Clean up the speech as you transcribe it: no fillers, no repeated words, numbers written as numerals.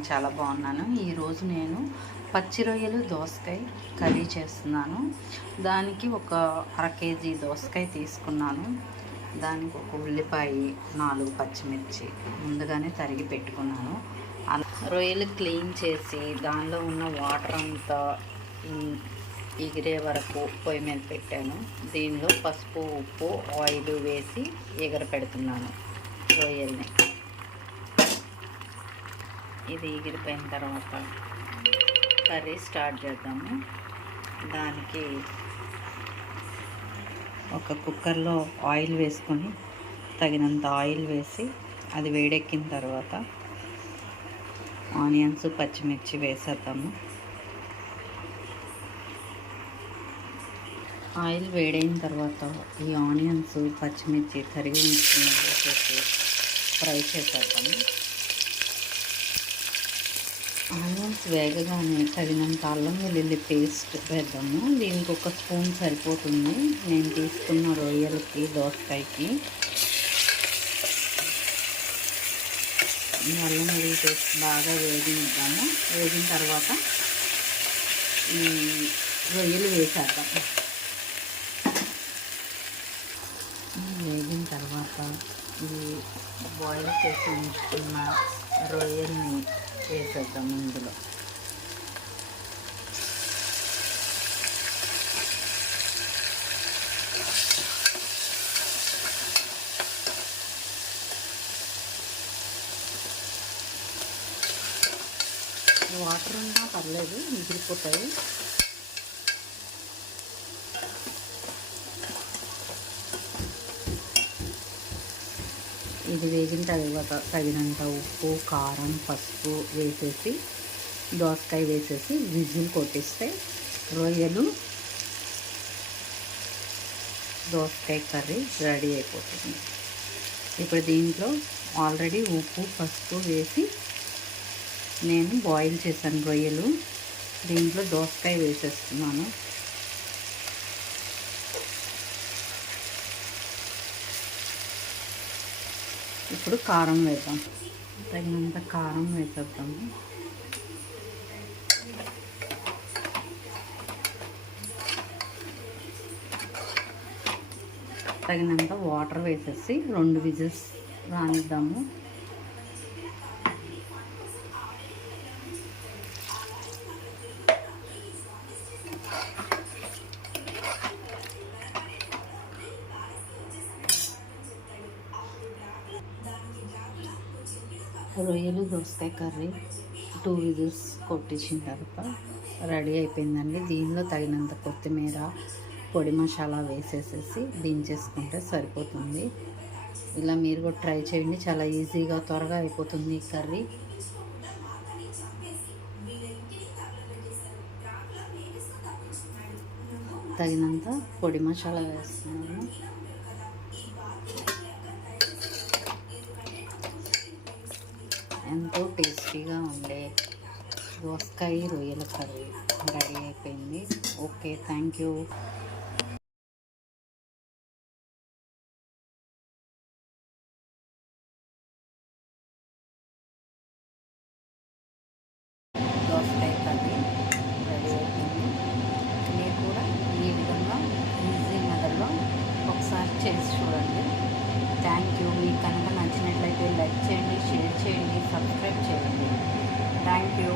నేను చాలా బాగున్నాను. ఈరోజు నేను పచ్చి రొయ్యలు దోసకాయ కర్రీ చేస్తున్నాను. దానికి ఒక 1/2 కేజీ దోసకాయ తీసుకున్నాను. దానికి ఒక ఉల్లిపాయ, 4 పచ్చిమిర్చి ముందుగానే తరిగి పెట్టుకున్నాను. రొయ్యలు క్లీన్ చేసి దానిలో ఉన్న వాటర్ అంతా ఎగిరే వరకు పొయ్యి మీద పెట్టాను. దీనిలో పసుపు, ఉప్పు, ఆయిల్ వేసి ఎగర పెడుతున్నాను రొయ్యల్ని. ఇది ఎగిరిపోయిన తర్వాత కర్రీ స్టార్ట్ చేద్దాము. దానికి ఒక కుక్కర్లో ఆయిల్ వేసుకొని తగినంత ఆయిల్ వేసి అది వేడెక్కిన తర్వాత ఆనియన్స్, పచ్చిమిర్చి వేసేద్దాము. ఆయిల్ వేడైన తర్వాత ఈ ఆనియన్స్, పచ్చిమిర్చి తరిగి వేసేసి ఫ్రై చేసేద్దాము. ఆనియన్స్ వేగగానే తగినంత అల్లం వెల్లుల్లి పేస్ట్ వేద్దాము. దీనికి 1 స్పూన్ సరిపోతుంది నేను తీసుకున్న రొయ్యలకి, దోసకాయకి. అల్లం వెల్లుల్లి పేస్ట్ బాగా వేగిద్దాము. వేగిన తర్వాత ఈ రొయ్యలు వేసేద్దాం. వేగిన తర్వాత ఈ బాయిల్ చేసి ఉంచుకున్న రొయ్యల్ని వేసేద్దాం ఇందులో. వాటర్ ఉన్నా పర్లేదు, మిగిలిపోతాయి. ఇది వేగిన తర్వాత తగినంత ఉప్పు, కారం, పసుపు వేసేసి దోసకాయ వేసేసి విజిల్ కొట్టిస్తే రొయ్యలు దోసకాయ కర్రీ రెడీ అయిపోతుంది. ఇప్పుడు దీంట్లో ఆల్రెడీ ఉప్పు, పసుపు వేసి నేను బాయిల్ చేశాను రొయ్యలు. దీంట్లో దోసకాయ వేసేస్తున్నాను. ఇప్పుడు కారం వేద్దాం. తగినంత కారం వేసేద్దాము. తగినంత వాటర్ వేసేసి 2 విజిల్స్ రానిద్దాము. రొయ్యలు దోసకాయ కర్రీ 2 విజిల్స్ కొట్టించిన తర్వాత రెడీ అయిపోయిందండి. దీనిలో తగినంత కొత్తిమీర, పొడి మసాలా వేసేసేసి దించేసుకుంటే సరిపోతుంది. ఇలా మీరు కూడా ట్రై చేయండి. చాలా ఈజీగా, త్వరగా అయిపోతుంది ఈ కర్రీ. తగినంత పొడి మసాలా వేస్తున్నాను. ఎంతో టేస్టీగా ఉండే దోసకాయ రొయ్యల కర్రీ రెడీ అయిపోయింది. Okay, thank you. దోసకాయ కర్రీ రెడీ అయిపోయింది. మీరు కూడా ఈ విధంగా ఈజీ మెథడ్లో ఒకసారి చేసి చూడండి. Thank you. మీకు కనుక నచ్చినట్లయితే లైక్ చేయండి, షేర్ చేయండి, సబ్స్క్రైబ్ చేయండి. Thank you.